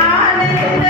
ஆனந்த